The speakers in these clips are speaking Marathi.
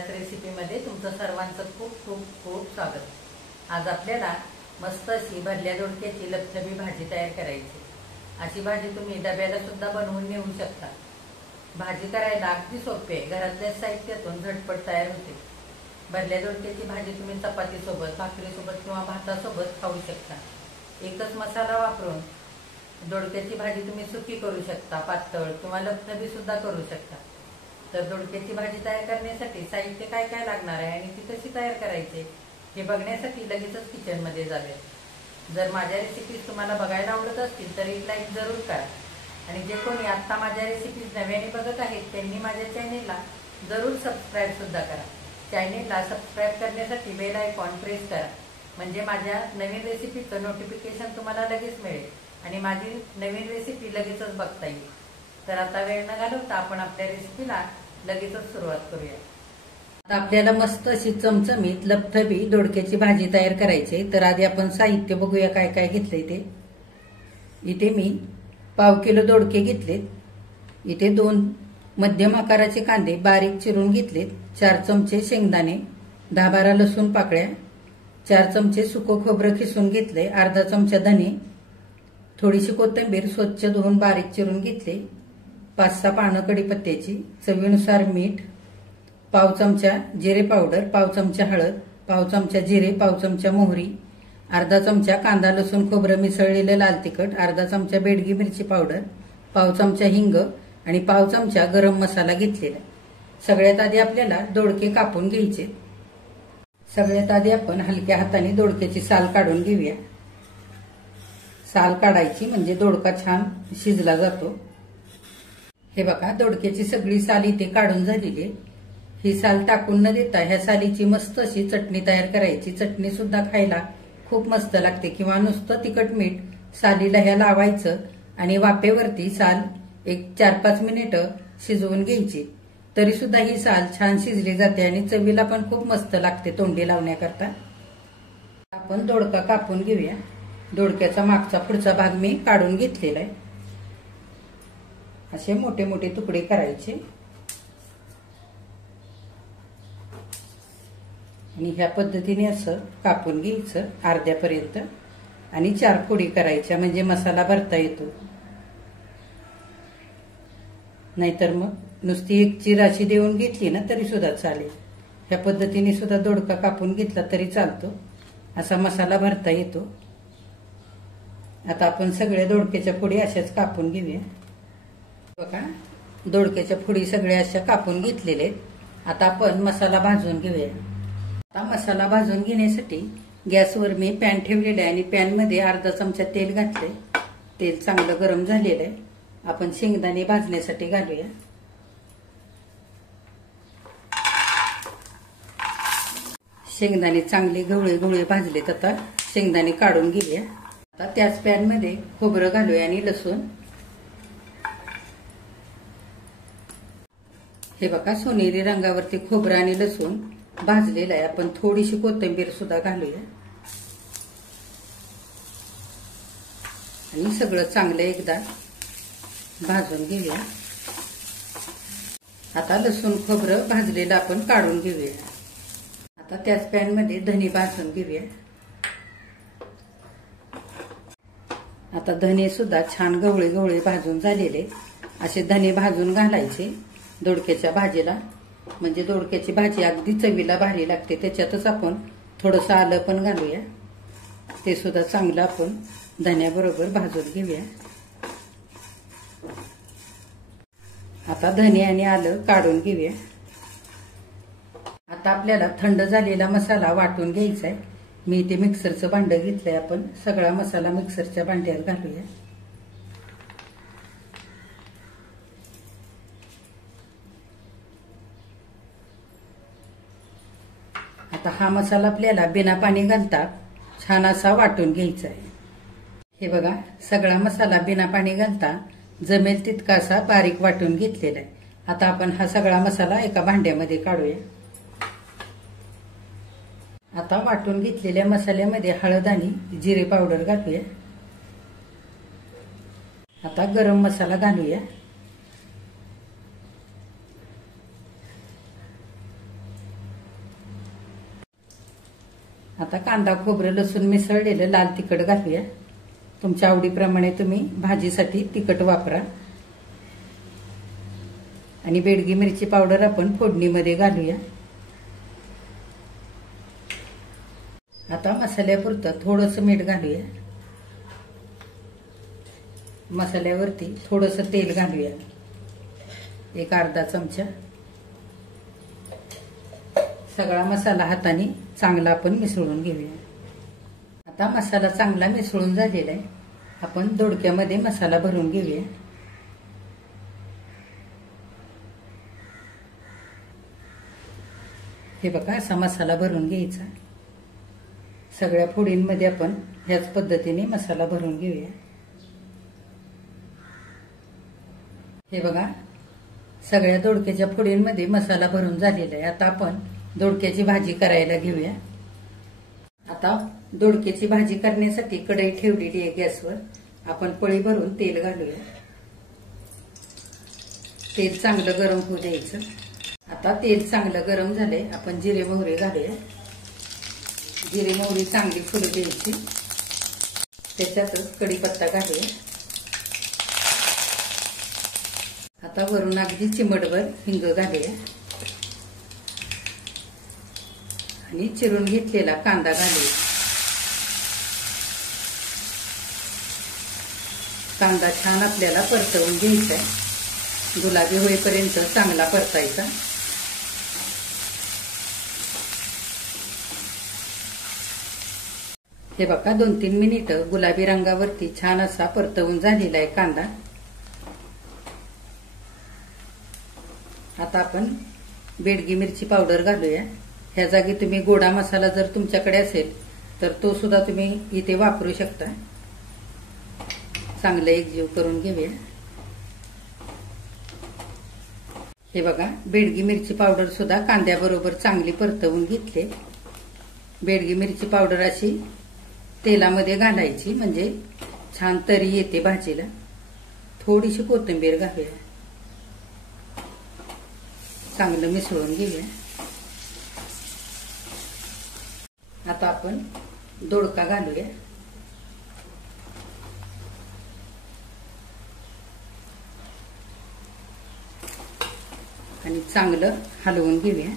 विलास रेसिपीमध्ये तुमचं सर्वांचं खूप खूप खूप स्वागत। आज आपल्याला मस्त अशी भरल्या दोडक्याची लपछबी भाजी तयार करायची। अशी भाजी तुम्ही डब्याला सुद्धा बनवून नेऊ शकता। भाजी करायला अगदी सोपी आहे, घरातल्या साहित्यातून झटपट तयार होते। भरल्या दोडक्याची भाजी तुम्ही चपातीसोबत, भाकरीसोबत किंवा भातासोबत खाऊ शकता। एकच मसाला वापरून दोडक्याची भाजी तुम्ही सुकी करू शकता, पातळ किंवा लपछबी सुद्धा करू शकता। तर दोडक्याची भाजी तयार करण्यासाठी साहित्य काय काय लागणार आहे आणि ती कशी तयार करायची हे बघण्यासाठी लगेचच किचन मध्ये जाऊया। जर माझ्या रेसिपीज तुम्हाला बघायला आवडत असतील तर एक लाईक जरूर करा आणि जे कोणी आता माझ्या रेसिपीज नव्याने बघत आहेत त्यांनी माझ्या चॅनेलला जरूर सबस्क्राइब सुद्धा करा। चॅनेलला सबस्क्राइब करण्यासाठी बेल आयकॉन प्रेस करा, म्हणजे माझ्या नवीन रेसिपीचं नोटिफिकेशन तुम्हाला लगेच मिळेल आणि माझी नवीन रेसिपी लगेचच बघता येईल। तर आता वेळ न घालवता आपण आपल्या रेसिपीला लगेचच सुरुवात करूया। आता आपल्याला मस्त अशी चमचमीत लपछबी दोडक्याची भाजी तयार करायची। तर आधी आपण साहित्य बघूया काय काय घेतलंय ते। इथे मी पाव किलो दोडके घेतलेत। इथे 2 मध्यम आकाराचे कांदे बारीक चिरून घेतलेत, 4 चमचे शेंगदाणे, 10-12 लसूण पाकळ्या, 4 चमचे सुकं खोबरं खिसून घेतले, अर्धा चमचा धने, थोडीशी कोथिंबीर स्वच्छ धुवून बारीक चिरून घेतले, 5-6 पानं कढीपत्त्याची, चवीनुसार मीठ, पाव चमचा जिरे पावडर, पाव चमचा हळद, पाव चमचा जिरे, पाव चमचा मोहरी, अर्धा चमचा कांदा लसूण खोबरं मिसळलेलं लाल तिखट, अर्धा चमचा बेडगी मिरची पावडर, पाव चमचा हिंग आणि पाव चमचा गरम मसाला घेतलेला। सगळ्यात आधी आपल्याला दोडके कापून घ्यायचे। सगळ्यात आधी आपण हलक्या हाताने दोडक्याची साल काढून घेऊया। साल काढायची म्हणजे दोडका छान शिजला जातो। हे बघा, दोडक्याची सगळी साल इथे काढून झालेली आहे। ही साल टाकून न देता ह्या सालीची मस्त अशी चटणी तयार करायची। चटणी सुद्धा खायला खूप मस्त लागते, किंवा नुसतं तिखट मीठ सालीला ह्या लावायचं आणि वाफेवरती साल एक 4-5 मिनिटं शिजवून घ्यायची, तरी सुद्धा ही साल छान शिजली जाते आणि चवीला पण खूप मस्त लागते तोंडी लावण्याकरता। आपण दोडका कापून घेऊया। दोडक्याचा मागचा पुढचा भाग मी काढून घेतलेला आहे। असे मोठे मोठे तुकडे करायचे आणि ह्या पद्धतीने असं कापून घ्यायचं अर्ध्यापर्यंत आणि 4 फोडी करायच्या, म्हणजे मसाला भरता येतो। नाहीतर मग नुसती एक चिराची देऊन घेतली ना तरी सुद्धा चालेल। ह्या पद्धतीने सुद्धा दोडका कापून घेतला तरी चालतो, असा मसाला भरता येतो। आता आपण सगळे दोडक्याच्या फोडी अशाच कापून घेऊया। बघा, दोडक्याच्या फोडी सगळ्या अशा कापून घेतलेल्या आहेत। आता आपण मसाला भाजून घेऊया। आता मसाला भाजून घेण्यासाठी गॅसवर मी पॅन ठेवलेला आहे आणि पॅन मध्ये अर्धा चमचा तेल घातले। तेल चांगलं गरम झालेलं आहे। आपण शेंगदाणे भाजण्यासाठी घालूया। शेंगदाणे चांगले गवळे गवळे भाजलेत। आता शेंगदाणे काढून घेऊया। आता त्याच पॅन मध्ये खोबरं घालूया आणि लसूण। हे बघा, सोनेरी रंगावरती खोबरं आणि लसूण भाजलेलं आहे। आपण थोडीशी कोथिंबीर सुद्धा घालूया आणि सगळं चांगलं एकदा भाजून घेऊया। आता लसूण खोबरं भाजलेलं आपण काढून घेऊया। आता त्याच पॅन मध्ये धने भाजून घेऊया। आता धने सुद्धा छान गवळे गवळे भाजून झालेले, असे धने भाजून घालायचे दोडक्याच्या भाजीला, म्हणजे दोडक्याची भाजी अगदी चवीला भारी लागते। त्याच्यातच आपण थोडंसं आलं पण घालूया, ते सुद्धा चांगलं आपण धन्याबरोबर भाजून घेऊया। आता धने आणि आलं काढून घेऊया। आता आपल्याला थंड झालेला मसाला वाटून घ्यायचा आहे। मी इथे मिक्सरचं भांड घेतलंय, आपण सगळा मसाला मिक्सरच्या भांड्यात घालूया। आता हा मसाला आपल्याला बिना पाणी घालता छान असा वाटून घ्यायचा आहे। हे बघा, सगळा मसाला बिना पाणी घालता जमेल तितका असा बारीक वाटून घेतलेला आहे। आता आपण हा सगळा मसाला एका भांड्यामध्ये काढूया। आता वाटून घेतलेल्या मसाल्यामध्ये हळद आणि जिरे पावडर घालूया। आता गरम मसाला घालूया। आता कांदा खोबरं लसूण मिसळलेलं लाल तिखट घालूया. तुमच्या आवडीप्रमाणे तुम्ही भाजीसाठी तिखट वापरा. आणि बेडगी मिरची पावडर आपण फोडणीमध्ये घालूया. आता मसाल्यापुरतं थोडंसं मीठ घालूया. मसाल्यावरती थोडंसं तेल घालूया, एक अर्धा चमचा. सगळा मसाला हाताने चांगला आपण मिसळून घेऊया. आता मसाला चांगला मिसळून झालेला आहे. आपण दोडक्यामध्ये मसाला भरून घेऊया. हे बघा, असा मसाला भरून घ्यायचा. सगळ्या फोडींमध्ये आपण ह्याच पद्धतीने मसाला भरून घेऊया. हे बघा, सगळ्या दोडक्याच्या फोडींमध्ये मसाला भरून झालेला आहे. आता आपण दोडक्याची भाजी करायला घेऊया. आता दोडक्याची भाजी करण्यासाठी कढई ठेवलेली आहे गॅसवर. आपण पळी भरून तेल घालूया. तेल चांगलं गरम होऊ द्यायचं. आता तेल चांगलं गरम झालंय. आपण जिरे मोहरी घालूया. जिरे मोहरी चांगली फुलू द्यायची. त्याच्यातच कढीपत्ता घालूया. आता वरून अगदी चिमटभर हिंग घालूया आणि चिरून घेतलेला कांदा घालूया. कांदा छान आपल्याला परतवून घ्यायचा आहे. गुलाबी होईपर्यंत चांगला परतायचा. हे बघा, 2-3 मिनिटं गुलाबी रंगावरती छान असा परतवून झालेला आहे कांदा. आता आपण बेडगी मिरची पावडर घालूया. ह्या जागी तुम्ही गोडा मसाला जर तुमच्याकडे असेल तर तो सुद्धा तुम्ही इथे वापरू शकता. चांगलं एकजीव करून घेऊया. हे बघा, बेडगी मिरची पावडर सुद्धा कांद्याबरोबर चांगली परतवून घेतली. बेडगी मिरची पावडर अशी तेलामध्ये घालायची म्हणजे छान तरी येते भाजीला. थोडीशी कोथिंबीर घालूया. चांगलं मिसळून घेऊया. आता आपण दोडका घालूया. आणि चांगलं हलवून घेऊया.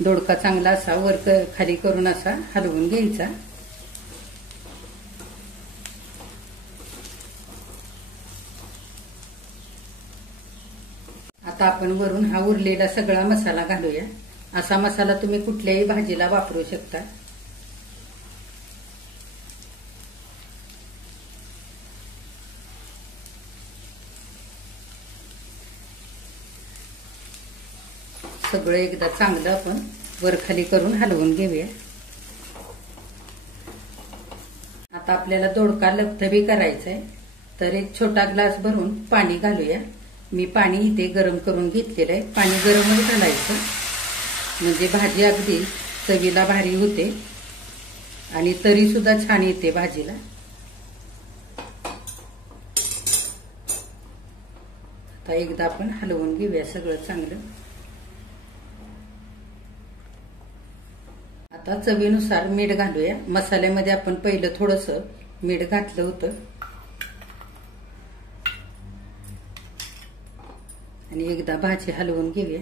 दोडका चांगला असा वर खाली करून असा हलवून घ्यायचा. आता आपण वरून हा उरलेला सगळा मसाला घालूया. असा मसाला तुम्ही कुठल्याही भाजीला वापरू शकता. सगळं एकदा चांगलं आपण वर खाली करून हलवून घेऊया. आता आपल्याला दोडका लपथबी करायचा आहे तर एक छोटा ग्लास भरून पाणी घालूया. मी पाणी इथे गरम करून घेतलेलं आहे. पाणी गरमच घालायचं म्हणजे भाजी अगदी चवीला भारी होते आणि तरी सुद्धा छान येते भाजीला. आता एकदा आपण हलवून घेऊया सगळं चांगलं. आता चवीनुसार मीठ घालूया. मसाल्यामध्ये आपण पहिलं थोडंसं मीठ घातलं होतं. आणि एकदा भाजी हलवून घेऊया.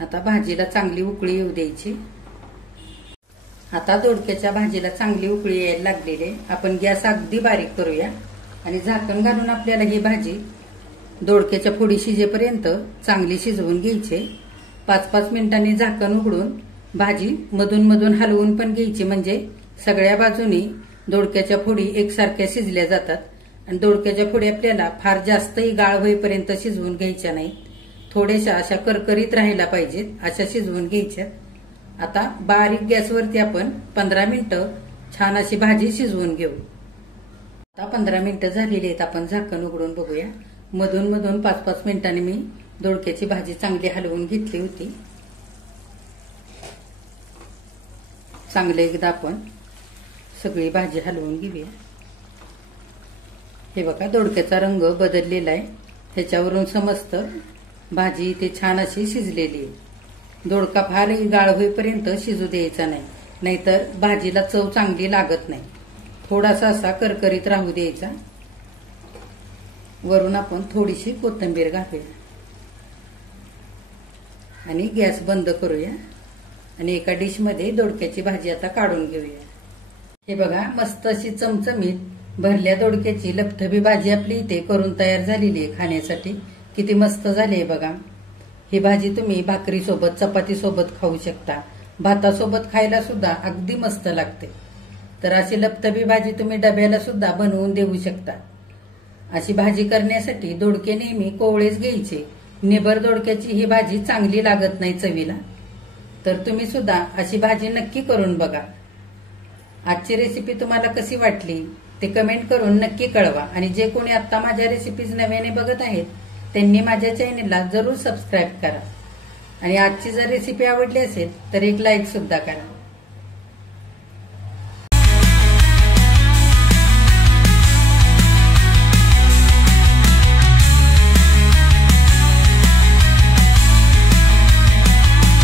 आता भाजीला चांगली उकळी येऊ द्यायची. आता दोडक्याच्या भाजीला चांगली उकळी यायला लागलेली आहे. आपण गॅस अगदी बारीक करूया आणि झाकण घालून आपल्याला ही भाजी दोडक्याच्या फोडी शिजेपर्यंत चांगली शिजवून घ्यायची. 5-5 मिनिटांनी झाकण उघडून भाजी मधून मधून हलवून पण घ्यायची म्हणजे सगळ्या बाजूनी दोडक्याच्या फोडी एकसारख्या शिजल्या जातात. आणि दोडक्याच्या फोडी आपल्याला फार जास्तही गाळ होईपर्यंत शिजवून घ्यायच्या नाही. थोड्याशा अशा करकरीत राहायला पाहिजेत अशा शिजवून घ्यायच्या. आता बारीक गॅसवरती आपण 15 मिनिटं छान अशी भाजी शिजवून घेऊ. आता 15 मिनिटं झालेली आहेत. आपण झाकण उघडून बघूया. मधून मधून 5-5 मिनिटांनी मी दोडक्याची भाजी चांगली हलवून घेतली होती. चांगलं एकदा आपण सगळी भाजी हलवून घेऊया. हे बघा, दोडक्याचा रंग बदललेला आहे. ह्याच्यावरून समजतं भाजी इथे छान अशी शिजलेली आहे। दोडका फारही गाळ होईपर्यंत शिजू द्यायचा नाही, नाहीतर भाजीला चव चांगली लागत नाही। थोडासा असा करकरीत राहू द्यायचा। वरून आपण थोडीशी कोथिंबीर घालूया आणि गॅस बंद करूया आणि एका डिश मध्ये दोडक्याची भाजी आता काढून घेऊया। हे बघा, मस्त अशी चमचमीत भरल्या दोडक्याची लपथबी भाजी आपली इथे करून तयार झालेली आहे खाण्यासाठी। किती मस्त झाली आहे बघा। ही भाजी तुम्ही भाकरी सोबत, चपाती सोबत खाऊ शकता, भातासोबत खायला सुद्धा अगदी मस्त लागते। तर अशी लपथबी भाजी तुम्ही डब्याला सुद्धा बनवून देऊ शकता। अशी भाजी करण्यासाठी दोडके नेहमी कोवळेच घ्यायचे। निबर दोडक्याची ही भाजी चांगली लागत नाही चवीला। तर तुम्ही सुद्धा अशी भाजी नक्की करून बघा। आजची रेसिपी तुम्हाला कशी वाटली ते कमेंट करून नक्की कळवा आणि जे कोणी आता माझ्या रेसिपीज नव्याने बघत आहेत त्यांनी माझ्या चॅनेलला जरूर सबस्क्राईब करा आणि आजची जर रेसिपी आवडली असेल तर एक लाईक सुद्धा करा।